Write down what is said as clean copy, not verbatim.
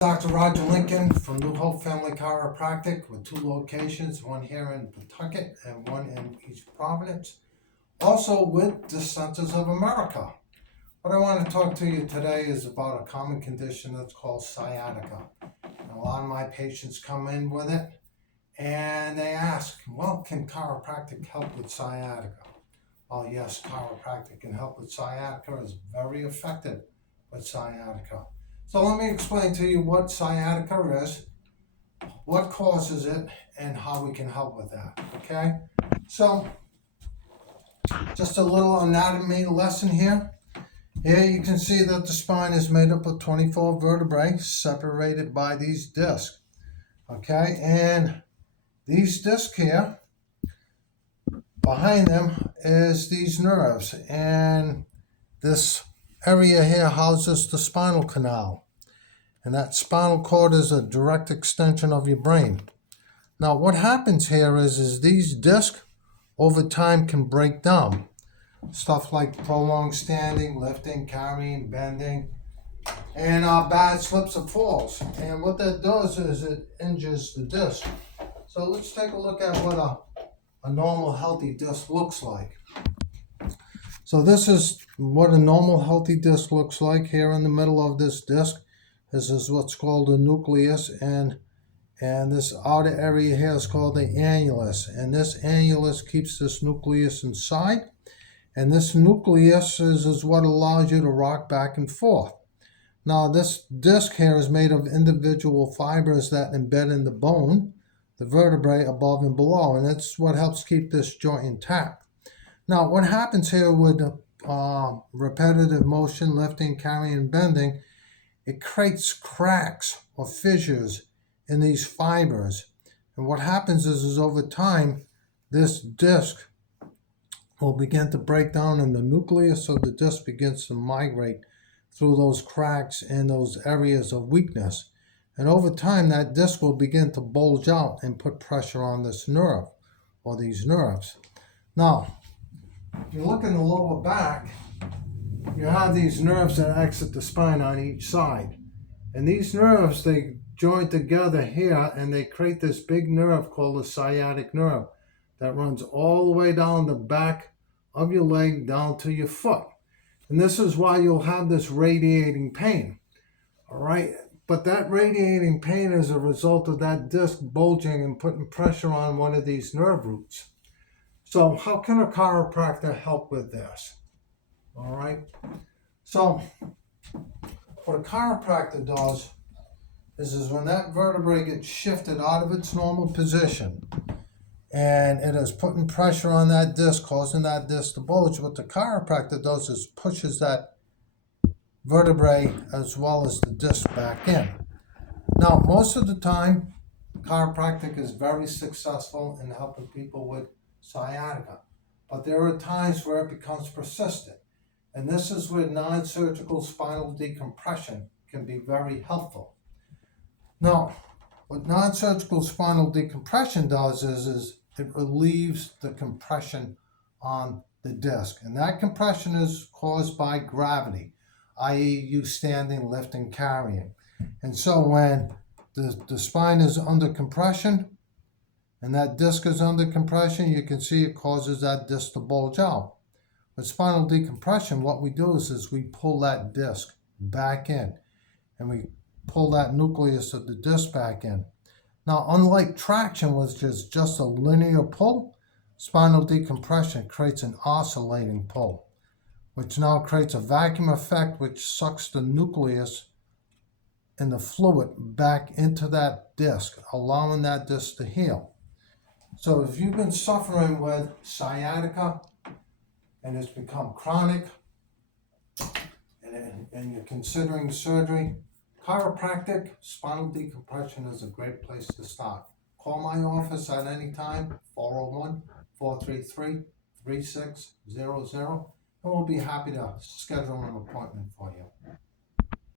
Dr. Roger Lincoln from New Hope Family Chiropractic with 2 locations, one here in Pawtucket and one in East Providence. Also with the Centers of America. What I want to talk to you today is about a common condition that's called sciatica. And a lot of my patients come in with it and they ask, well, can chiropractic help with sciatica? Well, yes, chiropractic can help with sciatica. It's very effective with sciatica. So let me explain to you what sciatica is, what causes it, and how we can help with that, okay? So, just a little anatomy lesson here. Here you can see that the spine is made up of 24 vertebrae separated by these discs, okay? And these discs here, behind them is these nerves, and this area here houses the spinal canal, and that spinal cord is a direct extension of your brain. Now what happens here is these discs over time can break down. Stuff like prolonged standing, lifting, carrying, bending, and bad slips and falls. And what that does is it injures the disc. So let's take a look at what a normal healthy disc looks like. So this is what a normal healthy disc looks like. Here in the middle of this disc, this is what's called the nucleus, and this outer area here is called the annulus. And this annulus keeps this nucleus inside, and this nucleus is what allows you to rock back and forth. Now this disc here is made of individual fibers that embed in the bone, the vertebrae above and below, and it's what helps keep this joint intact. Now, what happens here with repetitive motion, lifting, carrying, bending, it creates cracks or fissures in these fibers. And what happens is over time, this disc will begin to break down and the nucleus of the disc begins to migrate through those cracks and those areas of weakness. And over time, that disc will begin to bulge out and put pressure on this nerve or these nerves. Now, if you look in the lower back, you have these nerves that exit the spine on each side. And these nerves, they join together here and they create this big nerve called the sciatic nerve that runs all the way down the back of your leg down to your foot. And this is why you'll have this radiating pain, all right? But that radiating pain is a result of that disc bulging and putting pressure on one of these nerve roots. So how can a chiropractor help with this? All right. So what a chiropractor does is when that vertebrae gets shifted out of its normal position and it is putting pressure on that disc, causing that disc to bulge, what the chiropractor does is pushes that vertebrae as well as the disc back in. Now, most of the time, chiropractic is very successful in helping people with sciatica, but there are times where it becomes persistent, and this is where non-surgical spinal decompression can be very helpful. Now, what non-surgical spinal decompression does is it relieves the compression on the disc, and that compression is caused by gravity, i.e. you standing, lifting, carrying. And so when the spine is under compression, and that disc is under compression, you can see it causes that disc to bulge out. With spinal decompression, what we do is we pull that disc back in, and we pull that nucleus of the disc back in. Now, unlike traction, which is just a linear pull, spinal decompression creates an oscillating pull, which now creates a vacuum effect which sucks the nucleus and the fluid back into that disc, allowing that disc to heal. So if you've been suffering with sciatica and it's become chronic and you're considering surgery, chiropractic spinal decompression is a great place to start. Call my office at any time, 401-433-3600, and we'll be happy to schedule an appointment for you.